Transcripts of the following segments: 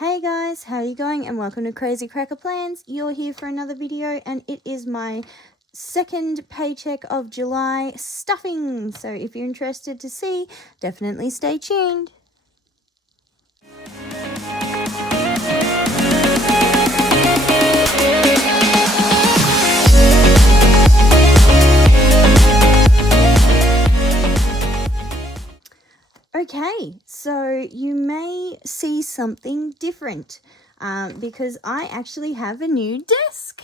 Hey guys, how are you going? And welcome to Crazy Cracker Plans. You're here for another video and it is my second paycheck of July stuffing. So if you're interested to see, definitely stay tuned. Okay, so you may see something different because I actually have a new desk,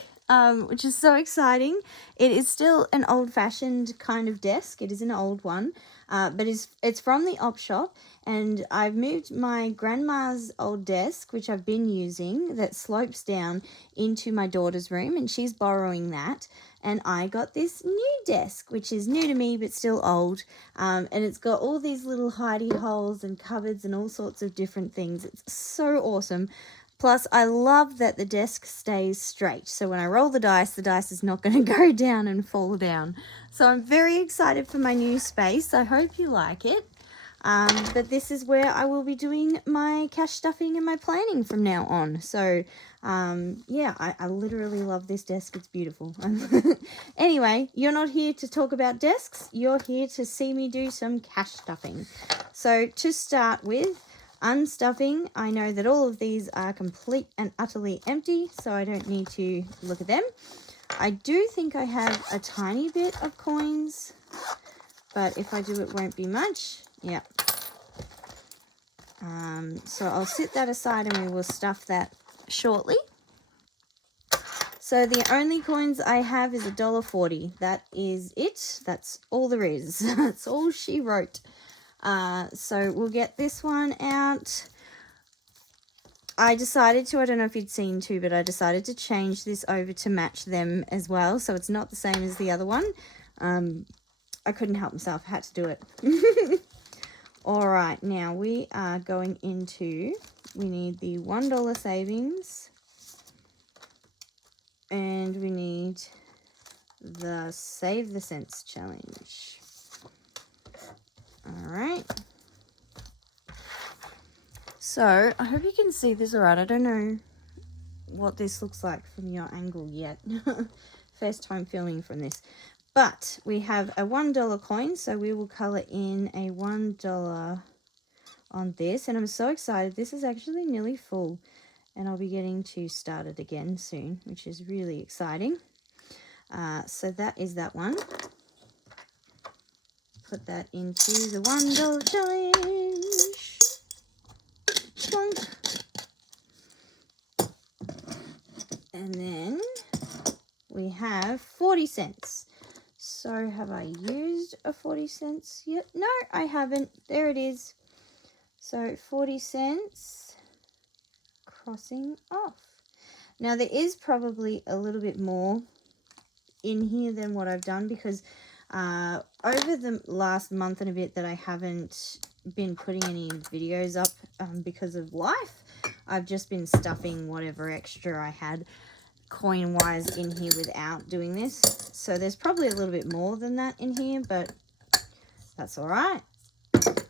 which is so exciting. It is still an old-fashioned kind of desk. It is an old one, but it's from the op shop, and I've moved my grandma's old desk, which I've been using, that slopes down into my daughter's room, and she's borrowing that. And I got this new desk, which is new to me, but still old. And it's got all these little hidey holes and cupboards and all sorts of different things. It's so awesome. Plus, I love that the desk stays straight. So when I roll the dice is not going to go down and fall down. So I'm very excited for my new space. I hope you like it. But this is where I will be doing my cash stuffing and my planning from now on. So, yeah, I literally love this desk. It's beautiful. Anyway, you're not here to talk about desks. You're here to see me do some cash stuffing. So to start with, unstuffing, I know that all of these are complete and utterly empty, so I don't need to look at them. I do think I have a tiny bit of coins, but if I do, it won't be much. Yeah. So I'll sit that aside and we will stuff that shortly. So the only coins I have is $1.40. That is it. That's all there is. That's all she wrote. So we'll get this one out. I decided to, I don't know if you'd seen too, but I decided to change this over to match them as well. So it's not the same as the other one. I couldn't help myself. I had to do it. All right, now we are going into, we need the $1 savings, and we need the Save the Cents challenge. All right. So I hope you can see this all right. I don't know what this looks like from your angle yet. First time filming from this. But we have a $1 coin, so we will color in a $1 on this. And I'm so excited. This is actually nearly full. And I'll be getting to start it again soon, which is really exciting. So that is that one. Put that into the $1 challenge. Plonk. And then we have 40 cents. So have I used a 40 cents yet? No, I haven't. There it is. So 40 cents crossing off. Now there is probably a little bit more in here than what I've done because over the last month and a bit that I haven't been putting any videos up because of life, I've just been stuffing whatever extra I had coin wise in here without doing this. So there's probably a little bit more than that in here, but that's all right.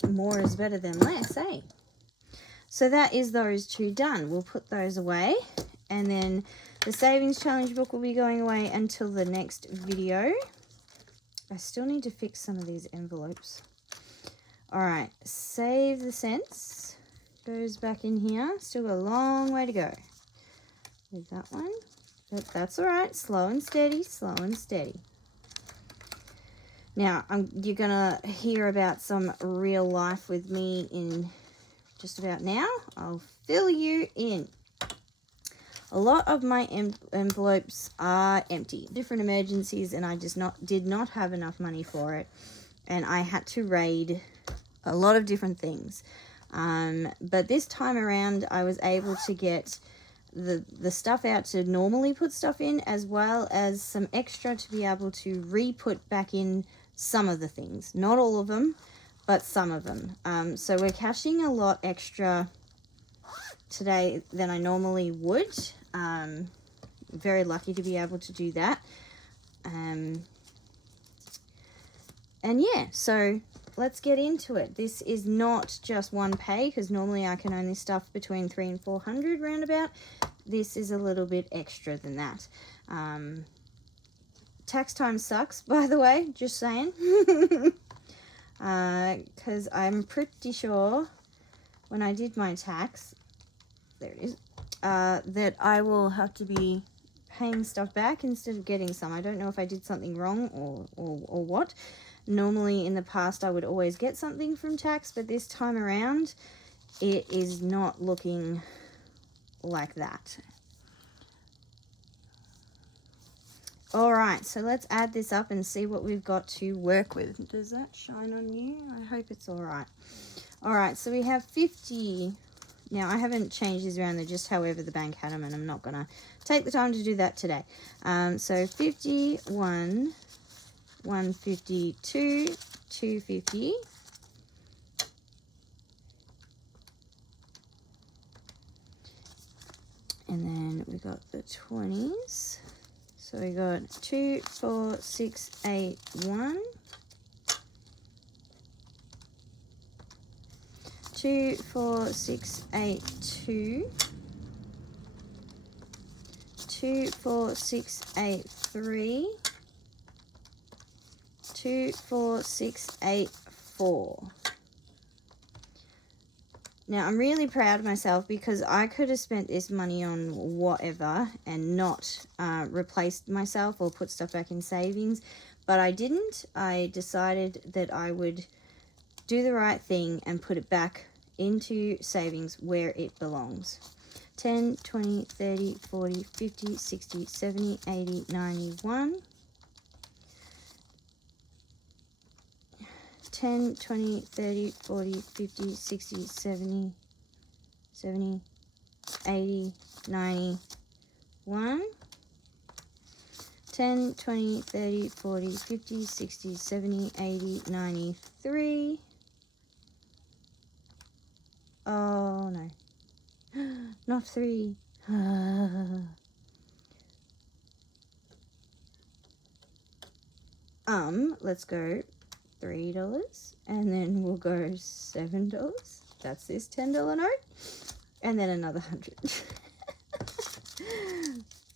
More is better than less, eh? So that is those two done. We'll put those away, and then the savings challenge book will be going away until the next video. I still need to fix some of these envelopes. All right, Save the Cents goes back in here. Still got a long way to go with that one. But that's all right. Slow and steady, slow and steady. Now, you're going to hear about some real life with me in just about now. I'll fill you in. A lot of my envelopes are empty. Different emergencies, and I just did not have enough money for it. And I had to raid a lot of different things. But this time around, I was able to get the stuff out to normally put stuff in, as well as some extra to be able to re-put back in some of the things. Not all of them, but some of them. So we're cashing a lot extra today than I normally would. Very lucky to be able to do that. And yeah, so let's get into it. This is not just one pay, because normally I can only stuff between 300 and 400 roundabout. This is a little bit extra than that. Tax time sucks, by the way, just saying. Because I'm pretty sure when I did my tax, there it is, that I will have to be paying stuff back instead of getting some. I don't know if I did something wrong or what. Normally in the past I would always get something from tax, but this time around it is not looking like that. Alright, so let's add this up and see what we've got to work with. Does that shine on you? I hope it's alright. Alright, so we have 50. Now, I haven't changed these around. They're just however the bank had them, and I'm not going to take the time to do that today. So 51, 152, 250. And then we got the 20s. So we got 2, 4, 6, 8, 1. 2, 4, 6, 8, 2. 2, 4, 6, 8, 3. 2, 4, 6, 8, 4. Now, I'm really proud of myself because I could have spent this money on whatever and not replaced myself or put stuff back in savings, but I didn't. I decided that I would do the right thing and put it back into savings where it belongs. 10, 20, 30, 40, 50, 60, 70, 80, 91. 10, 20, 30, 40, 50, 60, 70, 80, 91. 10, 20, 30, 40, 50, 60, 70, 80, 93. Oh no, not 3. Let's go $3, and then we'll go $7. That's this $10 note, and then another 100.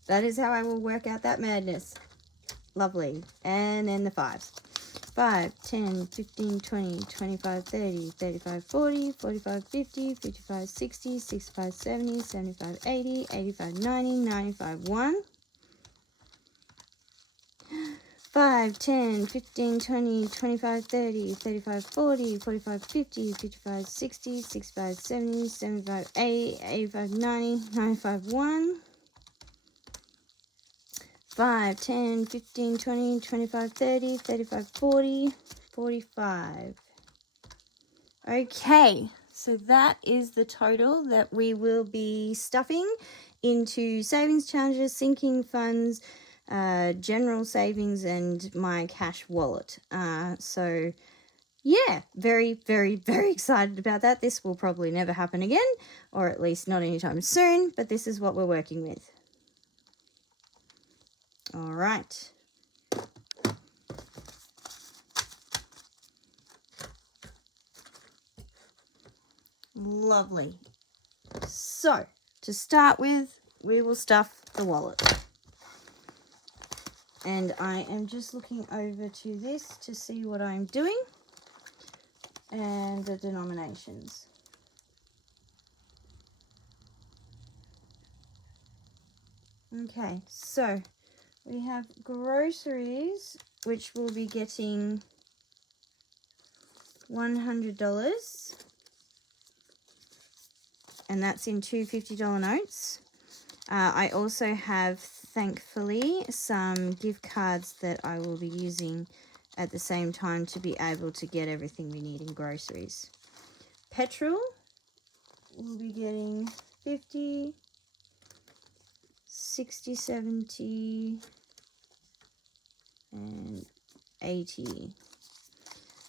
That is how I will work out that madness. Lovely. And then the 5s. 5, 10, 15, 20, 25, 30, 35, 40, 45, 50, 55, 60, 65, 70, 75, 80, 85, 90, 95, 1. 5, 10, 15, 20, 25, 30, 35, 40, 45, 50, 55, 60, 65, 70, 75, 80, 85, 90, 95, 1. 5, 10, 15, 20, 25, 30, 35, 40, 45. Okay, so that is the total that we will be stuffing into savings challenges, sinking funds, general savings, and my cash wallet. So yeah, very, very, very excited about that. This will probably never happen again, or at least not anytime soon, but this is what we're working with. All right. Lovely. So, to start with, we will stuff the wallet. And I am just looking over to this to see what I'm doing and the denominations. Okay, so we have groceries, which will be getting $100, and that's in two $50 notes. I also have, thankfully, some gift cards that I will be using at the same time to be able to get everything we need in groceries. Petrol, we'll be getting 50, 60, 70, and 80.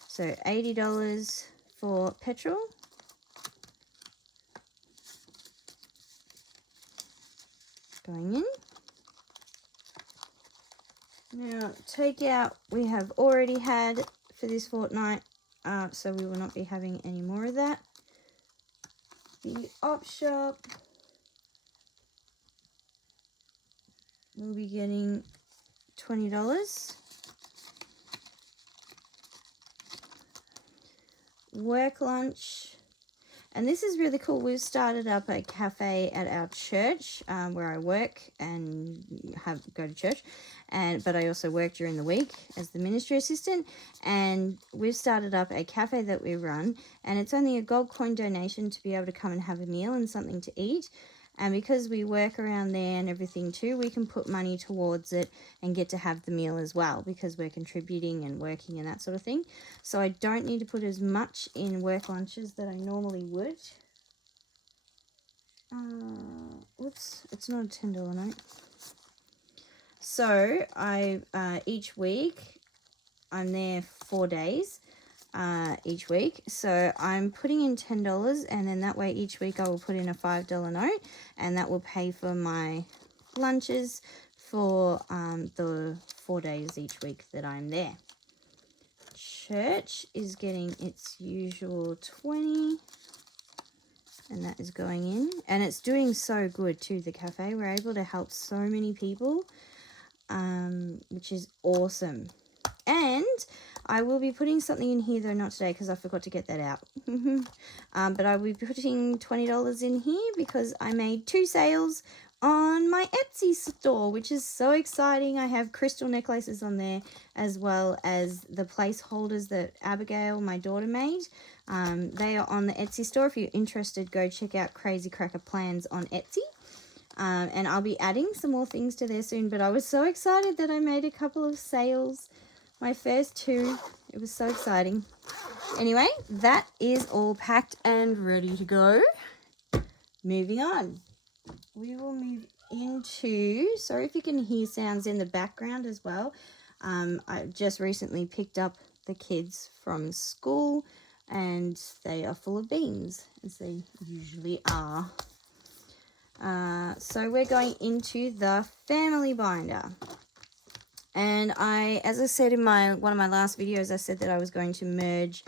So $80 for petrol. Going in. Now, takeout we have already had for this fortnight so we will not be having any more of that. The op shop will be getting $20. Work lunch. And this is really cool. We've started up a cafe at our church where I work and go to church. But I also work during the week as the ministry assistant. And we've started up a cafe that we run. And it's only a gold coin donation to be able to come and have a meal and something to eat. And because we work around there and everything too, we can put money towards it and get to have the meal as well because we're contributing and working and that sort of thing. So I don't need to put as much in work lunches that I normally would. Oops, it's not a $10 note. So each week, I'm there 4 days. Each week, so I'm putting in $10, and then that way each week I will put in a $5 note, and that will pay for my lunches for the 4 days each week that I'm there. Church is getting its usual 20, and that is going in, and it's doing so good too. The cafe, we're able to help so many people, which is awesome. And I will be putting something in here, though not today because I forgot to get that out. But I will be putting $20 in here because I made 2 sales on my Etsy store, which is so exciting. I have crystal necklaces on there as well as the placeholders that Abigail, my daughter, made. They are on the Etsy store. If you're interested, go check out Crazy Cracker Plans on Etsy. And I'll be adding some more things to there soon. But I was so excited that I made a couple of sales. My first 2, it was so exciting. Anyway, that is all packed and ready to go. Moving on. We will move into, sorry if you can hear sounds in the background as well. I just recently picked up the kids from school and they are full of beans, as they usually are. So we're going into the family binder. And as I said in one of my last videos, I said that I was going to merge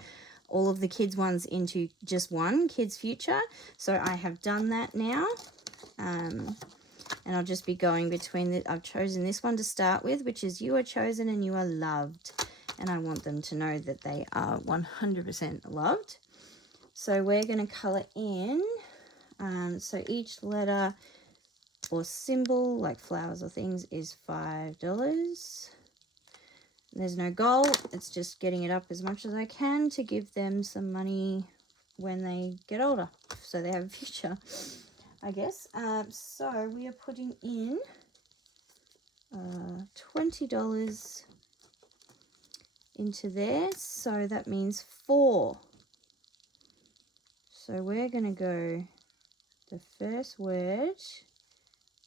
all of the kids' ones into just one, Kids Future. So I have done that now. And I'll just be going between I've chosen this one to start with, which is You Are Chosen and You Are Loved. And I want them to know that they are 100% loved. So we're going to colour in. So each letter or symbol, like flowers or things, is $5. There's no goal. It's just getting it up as much as I can to give them some money when they get older, so they have a future, I guess. So we are putting in $20 into there, so that means 4. So we're going to go the first word,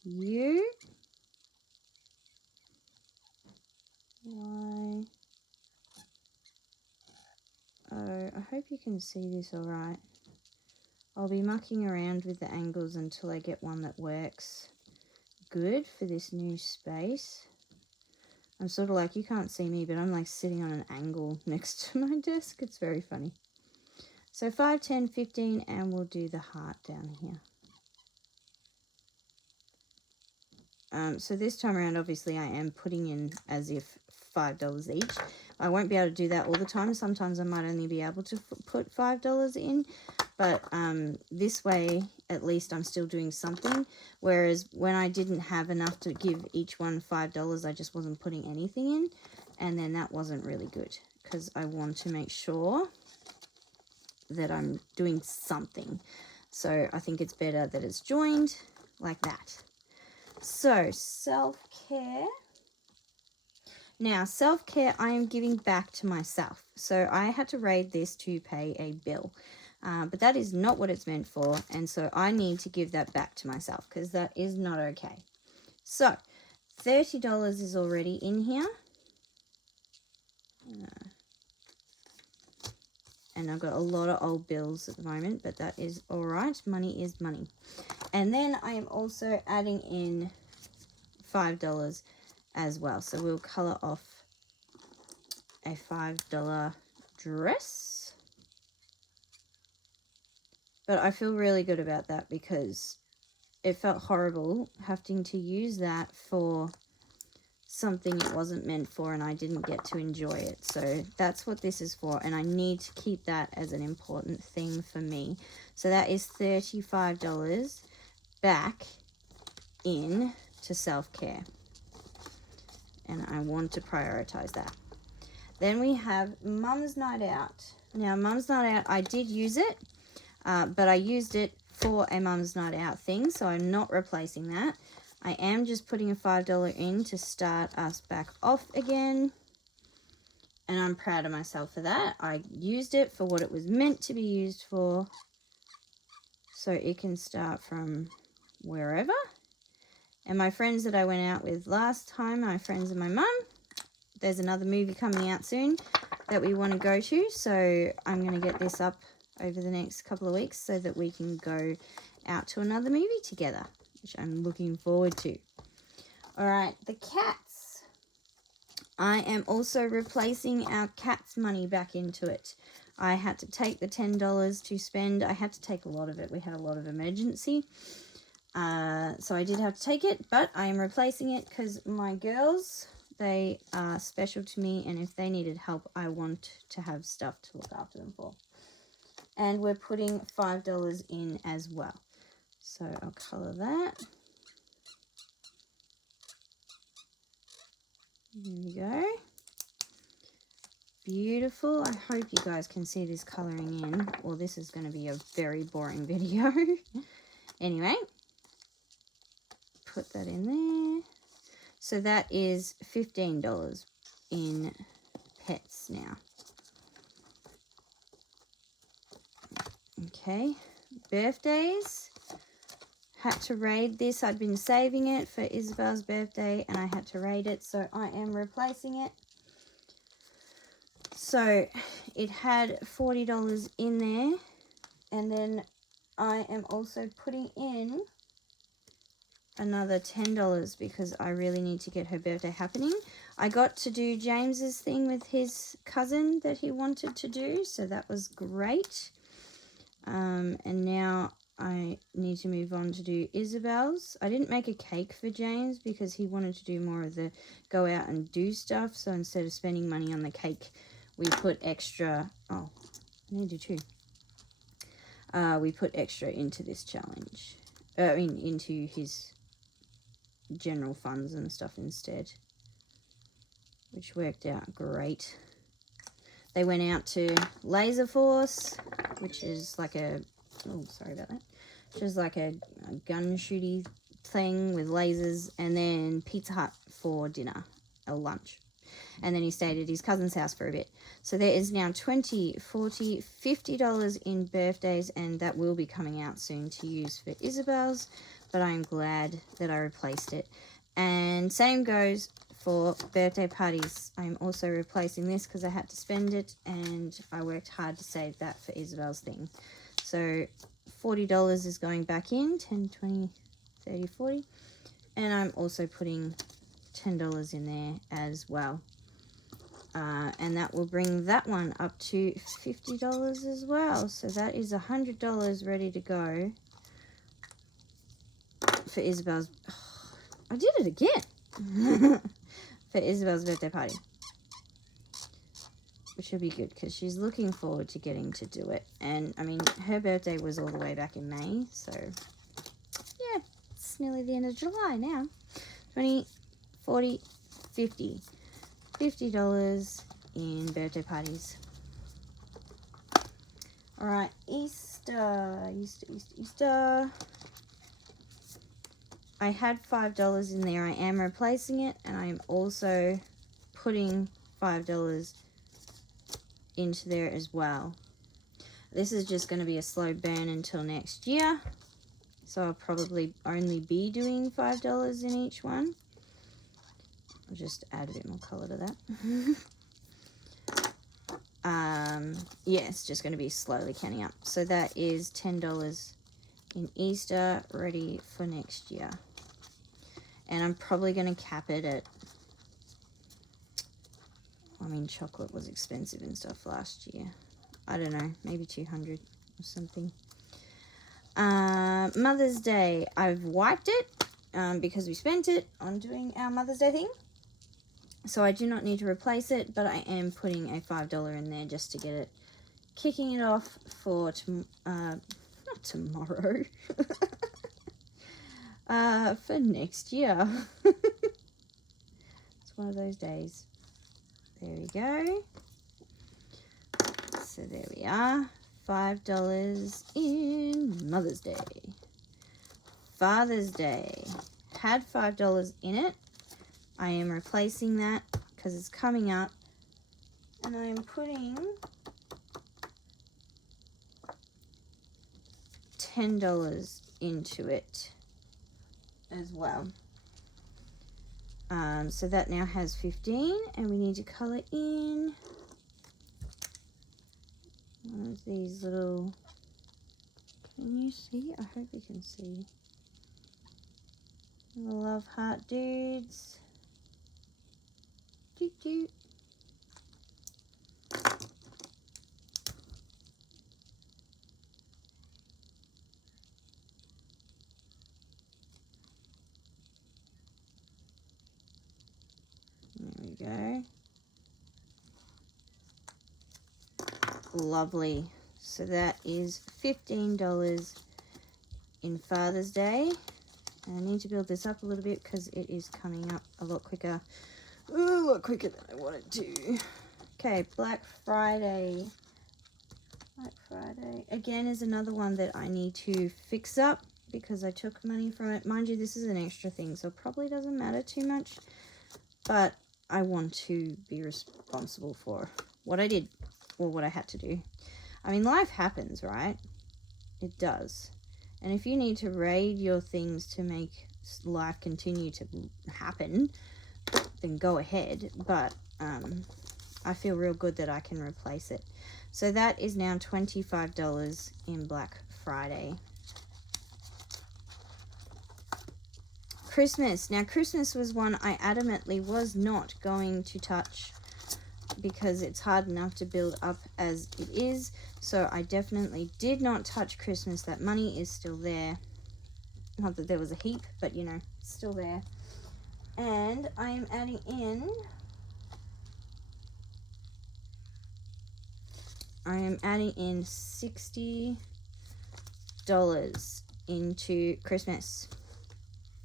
you, Y, O. I hope you can see this all right. I'll be mucking around with the angles until I get one that works good for this new space. I'm sort of like, you can't see me, but I'm like sitting on an angle next to my desk. It's very funny. So 5, 10, 15, and we'll do the heart down here. So this time around, obviously, I am putting in as if $5 each. I won't be able to do that all the time. Sometimes I might only be able to put $5 in. But this way, at least I'm still doing something. Whereas when I didn't have enough to give each one $5, I just wasn't putting anything in. And then that wasn't really good because I want to make sure that I'm doing something. So I think it's better that it's joined like that. So self-care. Now, self-care, I am giving back to myself. So I had to raid this to pay a bill. But that is not what it's meant for. And so I need to give that back to myself because that is not okay. So $30 is already in here. And I've got a lot of old bills at the moment, but that is all right. Money is money. And then I am also adding in $5 as well. So we'll color off a $5 dress. But I feel really good about that because it felt horrible having to use that for something it wasn't meant for, and I didn't get to enjoy it. So that's what this is for, and I need to keep that as an important thing for me. So that is $35 back in to self-care, and I want to prioritize that. Then we have Mum's Night Out. Now, Mum's Night Out, I did use it, but I used it for a Mum's Night Out thing, so I'm not replacing that. I am just putting a $5 in to start us back off again, and I'm proud of myself for that. I used it for what it was meant to be used for, so it can start from wherever. And my friends that I went out with last time, my friends and my mum, there's another movie coming out soon that we want to go to, so I'm going to get this up over the next couple of weeks so that we can go out to another movie together, which I'm looking forward to. All right, the cats. I am also replacing our cats' money back into it. I had to take the $10 to spend. I had to take a lot of it. We had a lot of emergency. So I did have to take it, but I am replacing it because my girls, they are special to me, and if they needed help, I want to have stuff to look after them for. And we're putting $5 in as well. So I'll colour that. There we go. Beautiful. I hope you guys can see this colouring in, or this is going to be a very boring video. Anyway, put that in there. So that is $15 in pets now. Okay, birthdays. Had to raid this. I'd been saving it for Isabel's birthday, and I had to raid it, so I am replacing it. So it had $40 in there, and then I am also putting in another $10 because I really need to get her birthday happening. I got to do James's thing with his cousin that he wanted to do, so that was great. And now I need to move on to do Isabel's. I didn't make a cake for James because he wanted to do more of the go out and do stuff. So instead of spending money on the cake, we put extra. Oh, I need to do two. We put extra into this challenge. Into his general funds and stuff instead, which worked out great. They went out to Laser Force, which is like a, oh, sorry about that, which is like a gun shooty thing with lasers, and then Pizza Hut for dinner, or lunch. And then he stayed at his cousin's house for a bit. So there is now $20, $40, $50 in birthdays, and that will be coming out soon to use for Isabel's, but I'm glad that I replaced it. And same goes for birthday parties. I'm also replacing this because I had to spend it, and I worked hard to save that for Isabel's thing. So $40 is going back in, 10, 20, 30, 40. And I'm also putting $10 in there as well. And that will bring that one up to $50 as well. So that is $100 ready to go for Isabel's. Oh, I did it again. For Isabel's birthday party, which will be good because she's looking forward to getting to do it. And I mean, her birthday was all the way back in May, so yeah, it's nearly the end of July now. 20, 40, 50. $50 in birthday parties. All right, Easter. I had $5 in there. I am replacing it, and I am also putting $5 into there as well. This is just going to be a slow burn until next year, so I'll probably only be doing $5 in each one. I'll just add a bit more color to that. Yeah, it's just going to be slowly counting up. So that is $10 in Easter, ready for next year. And I'm probably going to cap it at, I mean, chocolate was expensive and stuff last year. I don't know, maybe 200 or something. Mother's Day, I've wiped it because we spent it on doing our Mother's Day thing. So I do not need to replace it, but I am putting a $5 in there just to get it, kicking it off for, not tomorrow, for next year. It's one of those days. There we go. So there we are, $5 in Mother's Day. Father's Day had $5 in it. I am replacing that because it's coming up, and I am putting $10 into it as well. So that now has 15, and we need to color in one of these little, can you see? I hope you can see. The love heart dudes. Doot doot. There we go. Lovely. So that is $15 in Father's Day. And I need to build this up a little bit because it is coming up a lot quicker. Ooh, a lot quicker than I want it to. Okay, Black Friday. Black Friday. Again is another one that I need to fix up because I took money from it. Mind you, this is an extra thing, so it probably doesn't matter too much. But I want to be responsible for what I did, or what I had to do. I mean, life happens, right? It does. And if you need to raid your things to make life continue to happen, then go ahead. But I feel real good that I can replace it. So that is now $25 in Black Friday. Christmas. Now, Christmas was one I adamantly was not going to touch because it's hard enough to build up as it is. So I definitely did not touch Christmas. That money is still there. Not that there was a heap, but you know, it's still there. And I am adding in, $60 into Christmas.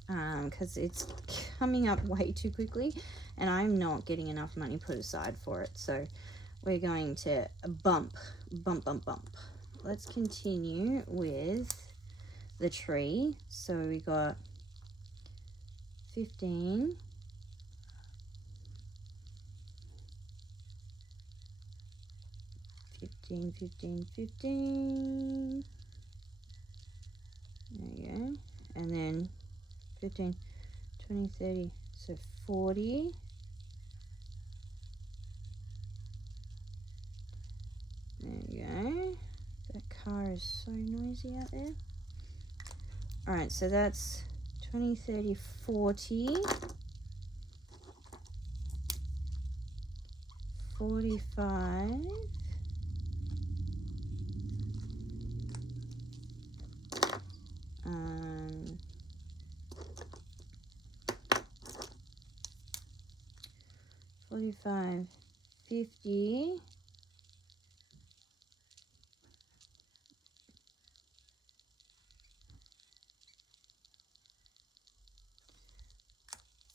Because it's coming up way too quickly and I'm not getting enough money put aside for it. So we're going to bump. Let's continue with the tree. So we got 15. 15. There you go. And then 15, 20, 30, so 40. There you go. That car is so noisy out there. All right, so that's 20, 30, 40. 45. $45, $50,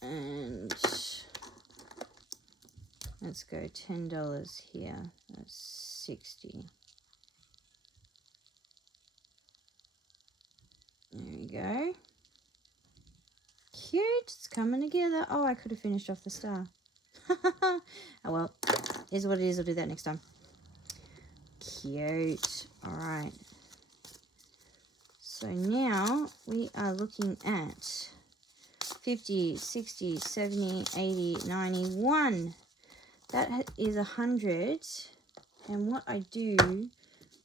and let's go $10 here. That's 60. There we go. Cute. It's coming together. Oh, I could have finished off the star. Oh well, is what it is. I'll do that next time. Cute. All right. So now we are looking at 50, 60, 70, 80, 91. That is 100. And what I do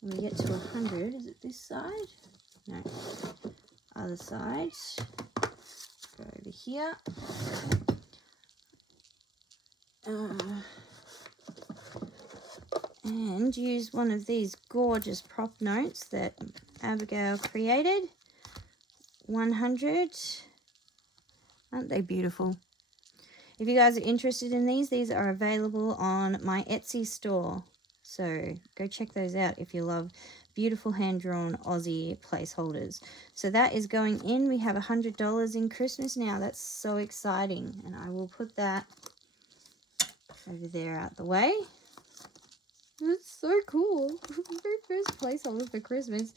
when we get to 100, is it this side? No. Other side. Go over here. And use one of these gorgeous prop notes that Abigail created. 100. Aren't they beautiful? If you guys are interested in these are available on my Etsy store. So go check those out if you love beautiful hand-drawn Aussie placeholders. So that is going in. We have $100 in Christmas now. That's so exciting. And I will put that over there out the way. That's so cool. Very first placeholder for Christmas.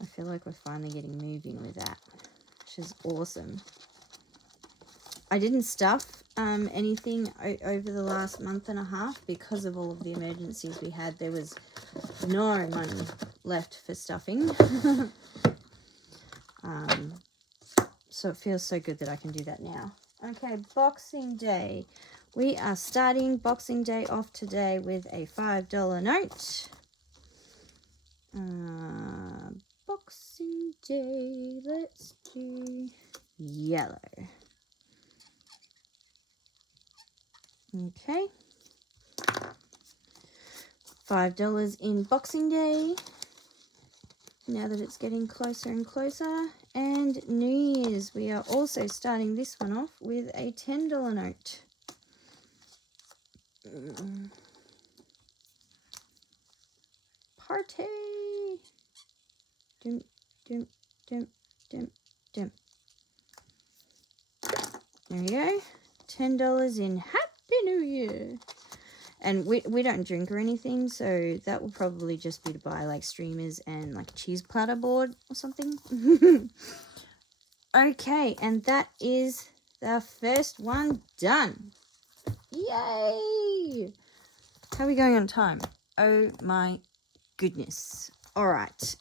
I feel like we're finally getting moving with that, which is awesome. I didn't stuff anything over the last month and a half because of all of the emergencies we had. There was no money left for stuffing. So it feels so good that I can do that now. Okay, Boxing Day. We are starting Boxing Day off today with a $5 note. Boxing Day, let's do yellow. Okay. $5 in Boxing Day. Now that it's getting closer and closer. And New Year's, we are also starting this one off with a $10 note. Party! Dum, dum, dum, dum, dum. There we go. $10 in Happy New Year. And we don't drink or anything, so that will probably just be to buy like streamers and like a cheese platter board or something. Okay, and that is the first one done. Yay! How are we going on time? Oh my goodness. All right.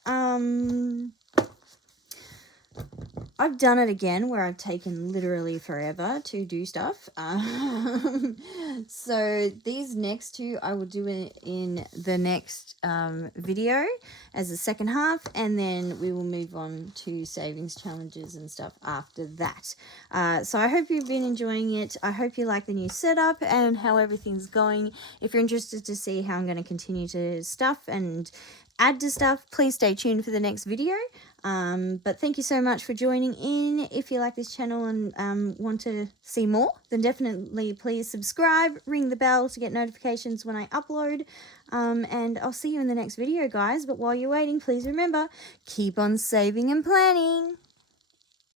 I've done it again where I've taken literally forever to do stuff. So these next two I will do in the next video as the second half, and then we will move on to savings challenges and stuff after that. So I hope you've been enjoying it. I hope you like the new setup and how everything's going. If you're interested to see how I'm going to continue to stuff and add to stuff, please stay tuned for the next video. But thank you so much for joining in. If you like this channel and want to see more, then definitely please subscribe, ring the bell to get notifications when I upload. And I'll see you in the next video, guys. But while you're waiting, please remember, keep on saving and planning.